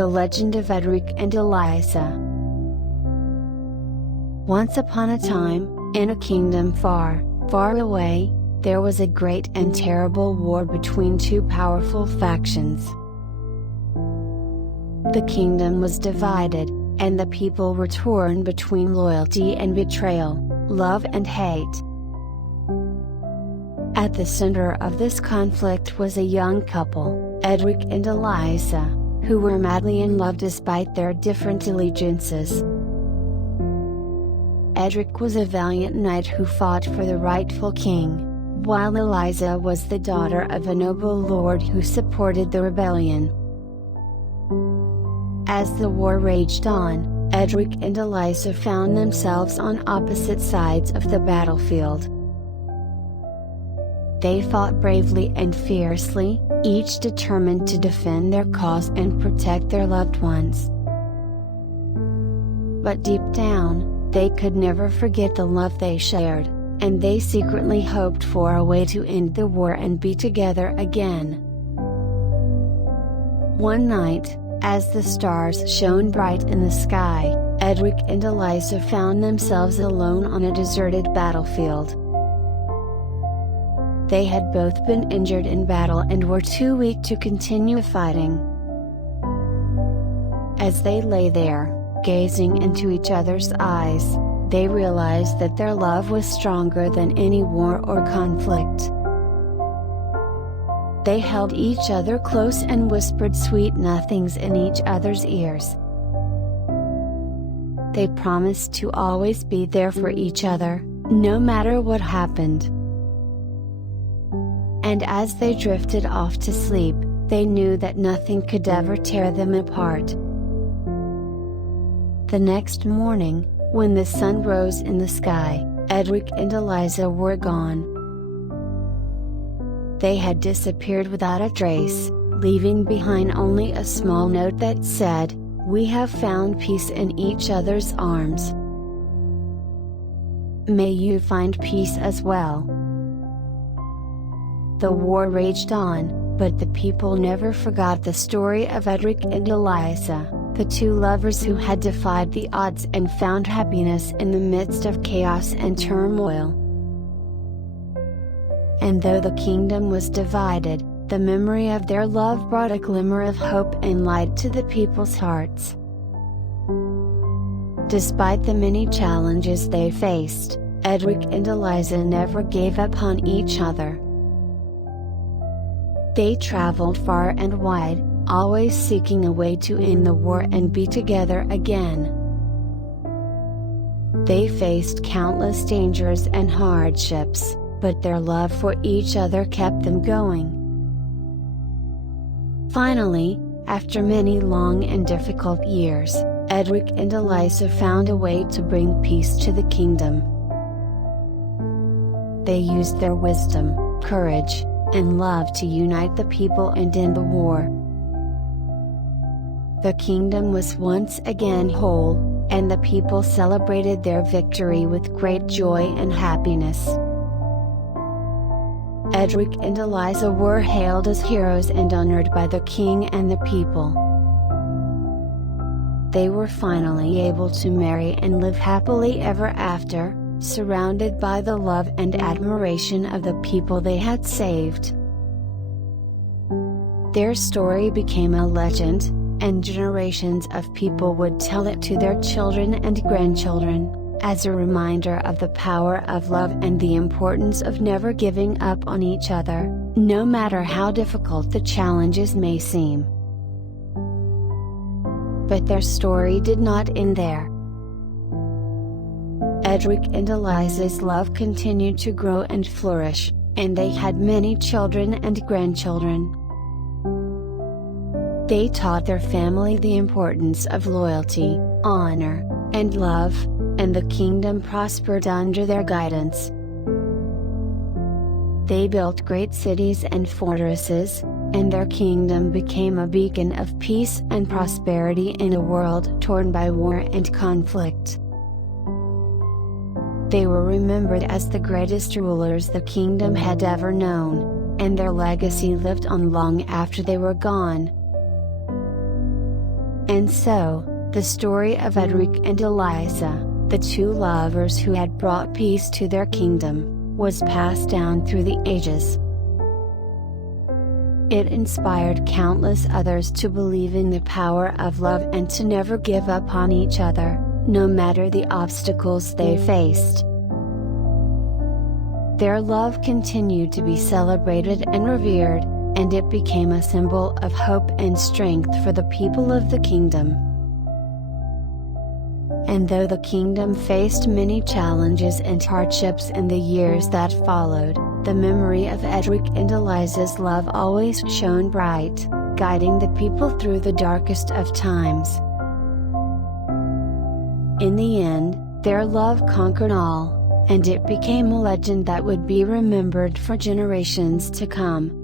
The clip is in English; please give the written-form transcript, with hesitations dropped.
The Legend of Eadric and Eliza. Once upon a time, in a kingdom far, far away, there was a great and terrible war between two powerful factions. The kingdom was divided, and the people were torn between loyalty and betrayal, love and hate. At the center of this conflict was a young couple, Eadric and Eliza, who were madly in love despite their different allegiances. Eadric was a valiant knight who fought for the rightful king, while Eliza was the daughter of a noble lord who supported the rebellion. As the war raged on, Eadric and Eliza found themselves on opposite sides of the battlefield. They fought bravely and fiercely, each determined to defend their cause and protect their loved ones. But deep down, they could never forget the love they shared, and they secretly hoped for a way to end the war and be together again. One night, as the stars shone bright in the sky, Eadric and Eliza found themselves alone on a deserted battlefield. They had both been injured in battle and were too weak to continue fighting. As they lay there, gazing into each other's eyes, they realized that their love was stronger than any war or conflict. They held each other close and whispered sweet nothings in each other's ears. They promised to always be there for each other, no matter what happened. And as they drifted off to sleep, they knew that nothing could ever tear them apart. The next morning, when the sun rose in the sky, Eadric and Eliza were gone. They had disappeared without a trace, leaving behind only a small note that said, "We have found peace in each other's arms. May you find peace as well." The war raged on, but the people never forgot the story of Eadric and Eliza, the two lovers who had defied the odds and found happiness in the midst of chaos and turmoil. And though the kingdom was divided, the memory of their love brought a glimmer of hope and light to the people's hearts. Despite the many challenges they faced, Eadric and Eliza never gave up on each other. They traveled far and wide, always seeking a way to end the war and be together again. They faced countless dangers and hardships, but their love for each other kept them going. Finally, after many long and difficult years, Eadric and Eliza found a way to bring peace to the kingdom. They used their wisdom, courage, and love to unite the people and end the war. The kingdom was once again whole, and the people celebrated their victory with great joy and happiness. Eadric and Eliza were hailed as heroes and honored by the king and the people. They were finally able to marry and live happily ever after, surrounded by the love and admiration of the people they had saved. Their story became a legend, and generations of people would tell it to their children and grandchildren, as a reminder of the power of love and the importance of never giving up on each other, no matter how difficult the challenges may seem. But their story did not end there. Eadric and Eliza's love continued to grow and flourish, and they had many children and grandchildren. They taught their family the importance of loyalty, honor, and love, and the kingdom prospered under their guidance. They built great cities and fortresses, and their kingdom became a beacon of peace and prosperity in a world torn by war and conflict. They were remembered as the greatest rulers the kingdom had ever known, and their legacy lived on long after they were gone. And so, the story of Eadric and Eliza, the two lovers who had brought peace to their kingdom, was passed down through the ages. It inspired countless others to believe in the power of love and to never give up on each other, no matter the obstacles they faced. Their love continued to be celebrated and revered, and it became a symbol of hope and strength for the people of the kingdom. And though the kingdom faced many challenges and hardships in the years that followed, the memory of Eadric and Eliza's love always shone bright, guiding the people through the darkest of times. In the end, their love conquered all, and it became a legend that would be remembered for generations to come.